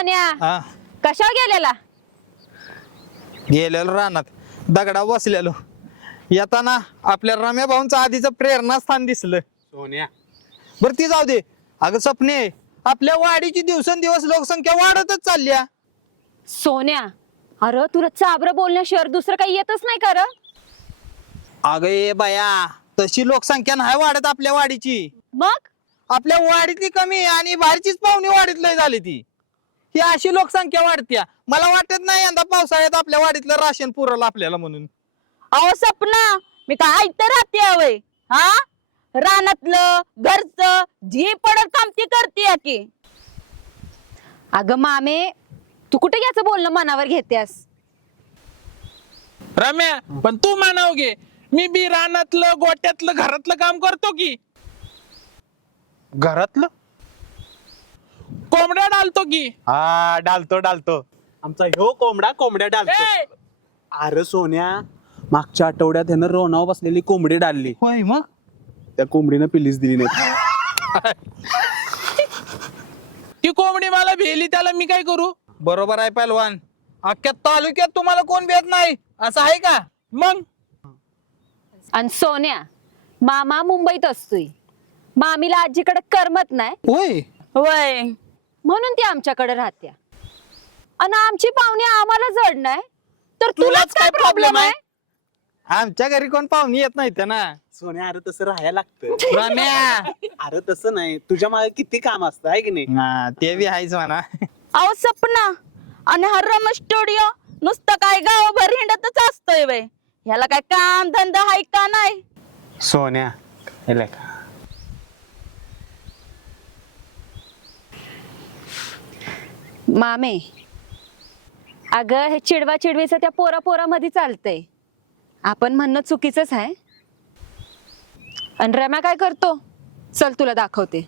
सोन्या हा कशावर गेलेला? गेलेलो रानात दगडा बसलेलो. येताना आपल्या रम्या भाऊंचं आधीचं प्रेरणास्थान दिसलं. सोन्या बरं ती जाऊ दे. अगं सपने, आपल्या वाडीची दिवसेंदिवस लोकसंख्या वाढतच चालल्या. सोन्या अरे तुला चाबरं बोलण्याशिवाय दुसरं काही येतच नाही का? अगं ए बाया, तशी लोकसंख्या नाही वाढत आपल्या वाडीची. मग आपल्या वाडीतली कमी आहे आणि बाहेरचीच पाहुणी वाडीत लय झाली ती. ही अशी लोकसंख्या वाढत्या. मला वाटत नाही यंदा पावसाळ्यात आपल्या वाडीतलं राशन पुरवलं आपल्याला म्हणून. अहो सपना, मी काय ऐकते राहते हवय हा? रानातलं घरचं जी पडत काम ती करते की. अगं मामे, तू कुठे घ्यायचं बोलणं मनावर घेतेस? रम्या, पण तू मानाव घे. मी बी रानातलं गोट्यातलं घरातलं काम करतो की. घरातलं कोंबड्या डालतो की. हा डालतो आमचा ह्यो कोंबड्या डालतो. ए, अरे सोन्या, मागच्या आठवड्यात ह्यानं रोनाव बसलेली कोंबडी डालली. होय मग त्या कोंबडीनं पिलीच दिली नाही. ती कोंबडी मला भेली, त्याला मी काय करू? बरोबर आहे पहलवान. अख्ख्या तालुक्यात तुम्हाला कोण भेट नाही असं आहे का? मग आणि सोन्या, मामा मुंबईत असतोय. मामीला आजीकडे करमत नाही होय वय, म्हणून ती आमच्याकडे राहत्या. आणि आमची पाहुणी आम्हाला जड नाही तर तुलाच काय प्रॉब्लेम आहे? आमच्या घरी कोण पाहुणी येत नाही ना. सोन्या, अरे तसं राहायला लागतं. रम्या, अरे तसं नाही, तुझ्या मागे किती काम असतं आहे की नाही. हा, ते बी आहेच म्हणा. अहो सपना, आणि हा रमेश स्टुडिओ नुसतं काय गावभर हिंडतच असतोय वय. ह्याला काय काम धंदा हाय का नाही? सोन्या हेला का मामे, अगं हे चिडवा चिडवीचं त्या पोरा पोरामध्ये चालतंय. आपण म्हणणं चुकीचंच आहे. आणि रम्या काय करतो? चल तुला दाखवते.